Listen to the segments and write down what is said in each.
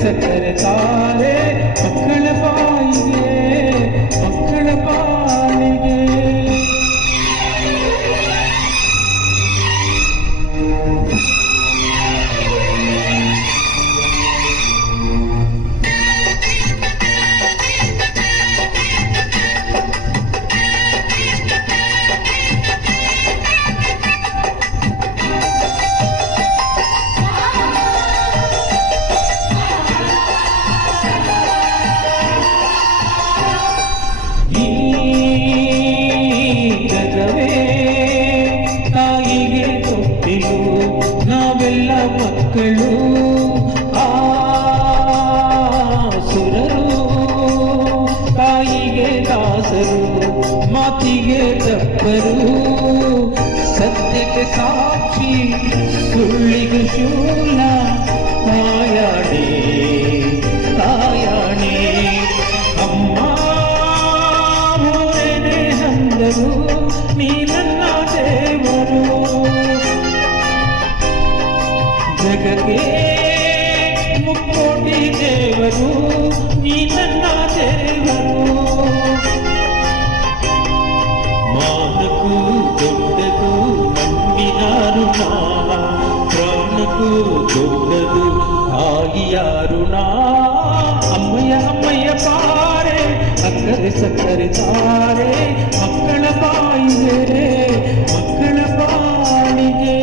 ಸಕ್ಕರೆ ತಾರೆ ಮಕ್ಕಳ ಬಾಯಿಗೆ ಮಕ್ಕಳ ಪಾಲಿಗೆ ನಾವೆಲ್ಲ ಮಕ್ಕಳು ಸುರರು ತಾಯಿಗೆ ದಾಸರು ಮಾತಿಗೆ ತಪ್ಪರು ಸತ್ಯಕ್ಕೆ ಸಾಕ್ಷಿ ಸುಳ್ಳಿಗೆ ಶೂಲ ತಾಯಾಣೆ ತಾಯಾಣೆ ಅಮ್ಮ ಮೂರನೇ ಹಂದರು ನೀ ನನ್ನ ದೇವರು ಜಗಕ್ಕೆ ಮುಕ್ಕೋಟಿ ದೇವರು ನೀ ನನ್ನ ದೇವರು ಮಾನಕ್ಕೂ ದೊಡ್ಡದು ನಂಬಿನ ಋಣ ಪ್ರಾಣಕ್ಕೂ ದೊಡ್ಡದು ತಾಯಿಯ ಋಣ ಅಮ್ಮಯ್ಯ ಅಮ್ಮಯ್ಯ ಪಾರೆ ಅಕ್ಕರೆ ಸಕ್ಕರೆ ತಾರೆ ಮಕ್ಕಳ ಬಾಯಿಗೆ ಮಕ್ಕಳ ಬಾಳಿಗೆ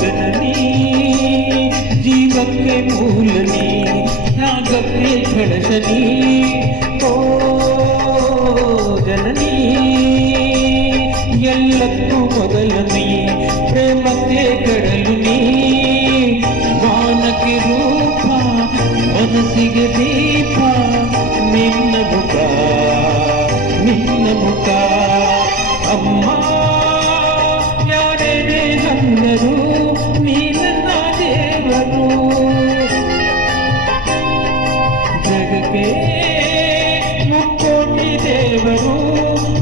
ಜನನಿ ಜೀವಕ್ಕೆ ಮೂಲನಿ ನಾಗಕ್ಕೆ ಕಳಶನಿ ಓ ಜನನಿ ಎಲ್ಲಕ್ಕೂ ಮೊದಲನಿ ಪ್ರೇಮಕ್ಕೆ ಕಡಲು ನೀ ಮಾನಕ್ಕೆ ರೂಪ ಮನಸ್ಸಿಗೆ ದೀಪ ನಿನ್ನ ಮುಖ ನಿನ್ನ ಮುಖ ಅಮ್ಮ ನೀ ನನ್ನ ದೇವರು ಜಗಕ್ಕೆ ಮುಕ್ಕೋಟಿ ದೇವರು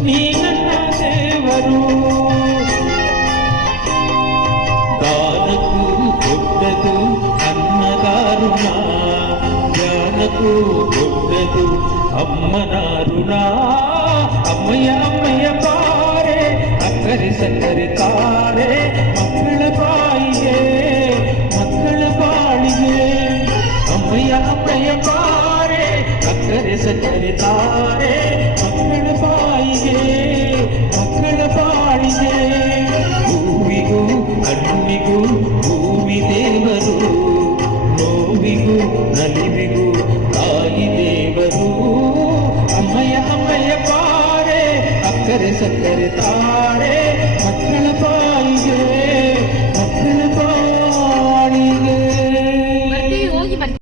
ನೀ ನನ್ನ ದೇವರು ದಾನಕ್ಕೂ ದೊಡ್ಡದು ಅನ್ನದಾರುಣ ಜ್ಞಾನಕ್ಕೂ ದೊಡ್ಡದು ಅಮ್ಮನ ಋಣ ಅಮ್ಮಯ್ಯ ಅಮ್ಮಯ್ಯ ಪಾರೆ ಅಕ್ಕರೆ ಸಕ್ಕರೆ ತಾರೆ ಮಕ್ಕಳ ಬಾಯಿಗೆ ಮಕ್ಕಳ ಬಾಳಿಗೆ ಅಮ್ಮಯ್ಯ ಅಮ್ಮಯ್ಯ ಪಾರೆ ಅಕ್ಕರೆ ಸಕ್ಕರೆ ತಾರೆ ಮಕ್ಕಳ ಬಾಯಿಗೆ ಮಕ್ಕಳ ಬಾಳಿಗೆ ಹೂವಿಗೂ ಹಣ್ಣಿಗೂ ಭೂಮಿ ದೇವರು ನೋವಿಗೂ ನಲಿವಿಗೂ ತಾಯಿ ದೇವರು ಅಮ್ಮಯ್ಯ ಅಮ್ಮಯ್ಯ ಪಾರೆ ಅಕ್ಕರೆ ಸಕ್ಕರೆ ತಾರೆ